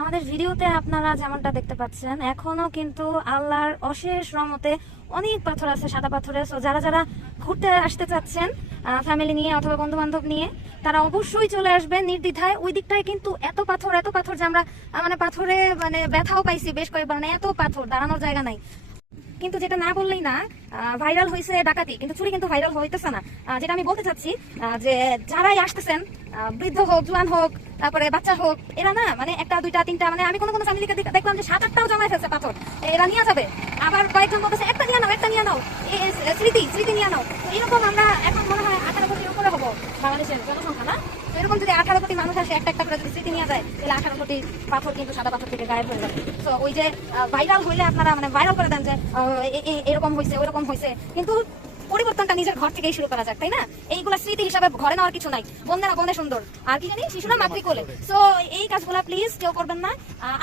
আমাদের ভিডিওতে আপনারা যেমনটা দেখতে পাচ্ছেন এখনো কিন্তু আল্লাহর অশেষ রহমতে অনেক পাথর আছে, সাদা পাথরের। সো যারা যারা ঘুরতে আসতে চাচ্ছেন ফ্যামিলি নিয়ে অথবা বন্ধু বান্ধব নিয়ে, তারা অবশ্যই চলে আসবেন নির্দ্বিধায়। ওই দিকটায় কিন্তু এত পাথর যে আমরা পাথরে ব্যথাও পাইছি বেশ কয়েকবার। এত পাথর, দাঁড়ানোর জায়গা নাই। কিন্তু যেটা না বললেই না, ভাইরাল হয়েছে ডাকাতি, কিন্তু চুরি কিন্তু ভাইরাল হইতেছে না। যেটা আমি বলতে চাচ্ছি, যে যারাই আসতেছেন, বৃদ্ধ হোক, জোয়ান হোক, তারপরে বাচ্চা হোক, এরা না একটা দুইটা তিনটা, আমি কোনো ফ্যামিলিকে দেখলাম যে 7-8টাও জমায় ফেলছে পাথর। এরা নিয়ে যাবে, আবার কয়েকজন বলতেছে একটা নিয়ে নাও, স্মৃতি নিয়ে নাও। তো এরকম আমরা এখন মনে হয় 18 কোটির উপরে হবো বাংলাদেশের জনসংখ্যা, না? তো এরকম যদি 18 কোটি মানুষ আসে, একটা করে যদি স্মৃতি নিয়ে যায়, তাহলে 18 কোটি পাথর কিন্তু সাদা পাথর থেকে গায়েব হয়ে যাবে। তো ওই যে ভাইরাল হইলে আপনারা ভাইরাল করে দেন যে এরকম হয়েছে, ওইরকম হয়েছে, কিন্তু পরিবর্তনটা নিজের ঘর থেকেই শুরু করা যাক, তাই না? এইগুলা স্মৃতি হিসাবে ঘরে নেওয়ার কিছু নাই। বন্ধেরা বন্ধে সুন্দর, আর কি জানি শিশুরা মাতৃকোলে। সো এই কাজগুলা প্লিজ কেউ করবেন না।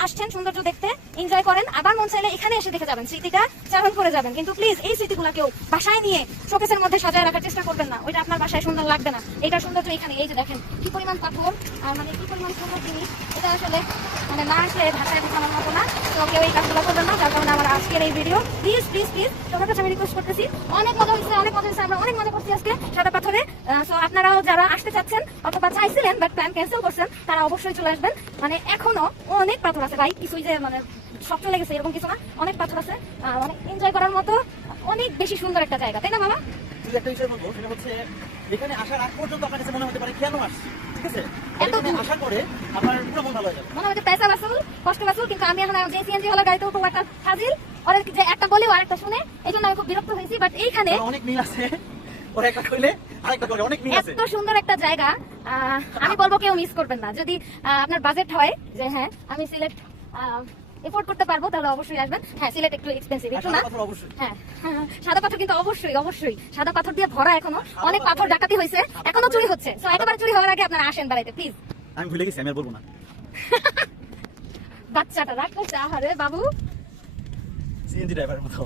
আসছেন সৌন্দর্য দেখতে, এনজয় করেন, আবার মন চাইলে এখানে এসে দেখে যাবেন, স্মৃতিটা চারণ করে যাবেন। কিন্তু প্লিজ এই স্মৃতিগুলা কেউ বাসায় নিয়ে শোকেসের মধ্যে সাজায় রাখার চেষ্টা করবেন না। ওইটা আপনার বাসায় সুন্দর লাগবে না। এটা সৌন্দর্য এখানে। এই যে দেখেন কি পরিমাণ পাথর, আর কি পরিমাণ সুন্দর জিনিস, এটা আসলে না আসলে ভাষায় বোঝানোর মতো না। তো কেউ এই কাজগুলো করবেন না। যার কারণে আমার আজকের এই ভিডিও, প্লিজ সবার কাছে আমি রিকোয়েস্ট করতেছি। অনেক মজা হয়েছে, আমরা অনেক মজা করছি আজকে সাদা পাথরে। সো আপনারাও যারা আসতে চাচ্ছেন অথবা চাইছিলেন বাট প্ল্যান ক্যান্সেল করছেন, তারা অবশ্যই চলে আসবেন। এখনো অনেক পাথর আছে ভাই, কিছুই যে সব চলে গেছে এরকম কিছু না। অনেক পাথর আছে, অনেক এনজয় করার মতো, অনেক বেশি সুন্দর একটা জায়গা, তাই না মামা? একটা বিষয় বলবো, সেটা হচ্ছে এখানে আসার আগ পর্যন্ত আপনার কাছে মনে হতে পারে কেন আসছি, ঠিক আছে? আসার পরে আপনার পুরো মন ভালো হয়ে যাবে, মনে হচ্ছে পয়সা বাসুল, কষ্ট বাসুল। কিন্তু আমি এখন যে সিএনজি ওয়ালা গাড়িতে উঠবো, একটা ফাজিল ওরা যে একটা বলেও আরেকটা শুনে, এই জন্য আমি খুব বিরক্ত হয়েছি। বাট এইখানে অনেক মিল আছে, ওরা একটা কইলে আরেকটা করে, অনেক মিল আছে। এত সুন্দর একটা জায়গা, আমি বলবো কেউ মিস করবেন না। যদি আপনার বাজেট হয় যে হ্যাঁ আমি সিলেট এফোর্ড করতে পারবো, তাহলে অবশ্যই আসবেন। হ্যাঁ, সিলেট একটু এক্সপেন্সিভ, একটু না? হ্যাঁ, সাদা পাথর কিন্তু অবশ্যই সাদা পাথর দিয়ে ভরা। এখনো অনেক পাথর ডাকাতি হয়েছে, এখনো চুরি হচ্ছে। তো একেবারে চুরি হওয়ার আগে আপনারা আসেন বাড়িতে, প্লিজ। আমি ভুলে গেছি, আমি আর বলবো না। বাচ্চাটা রাগ করছে, আহারে বাবু, সিএনজি ড্রাইভারের মতো।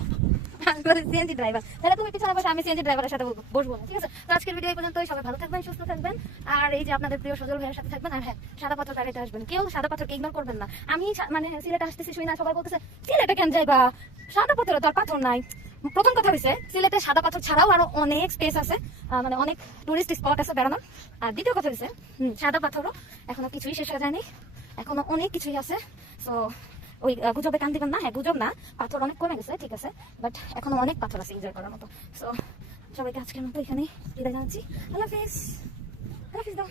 CNG driver. তাহলে তুমি পিছনে বসে, আমি সিএনজি ড্রাইভারের সাথে বসবো না, ঠিক আছে? তো আজকের ভিডিও এই পর্যন্তই। সবাই ভালো থাকবেন, সুস্থ থাকবেন, আর এই যে আপনাদের প্রিয় সজল ভাইয়ের সাথে থাকবেন। আর হ্যাঁ, সাদা পাথর গাড়িতে আসবেন, কেউ সাদা পাথরকে ইগনোর করবেন না। আমি সিলেটে আসতেছি শুই না, সবাই বলতেছে সিলেটে কেন যাইবা, সাদা পাথরে তো আর পাথর নাই। প্রথম কথা হচ্ছে সিলেটে সাদা পাথর ছাড়াও আরো অনেক স্পেস আছে, অনেক টুরিস্ট স্পট আছে বেড়ানোর। আর দ্বিতীয় কথা হচ্ছে সাদা পাথরও এখনো কিছুই শেষ হয়ে যায়নি, এখনো অনেক কিছুই আছে। সো ওই গুজবে কান দিবেন না। হ্যাঁ, গুজব না, পাথর অনেক কমে গেছে, ঠিক আছে, বাট এখনো অনেক পাথর আছে এনজয় করার মতো। সো সবাইকে আজকের মতো এখানেই বিদায় জানাচ্ছি। আল্লাহ হাফিজ। দাও।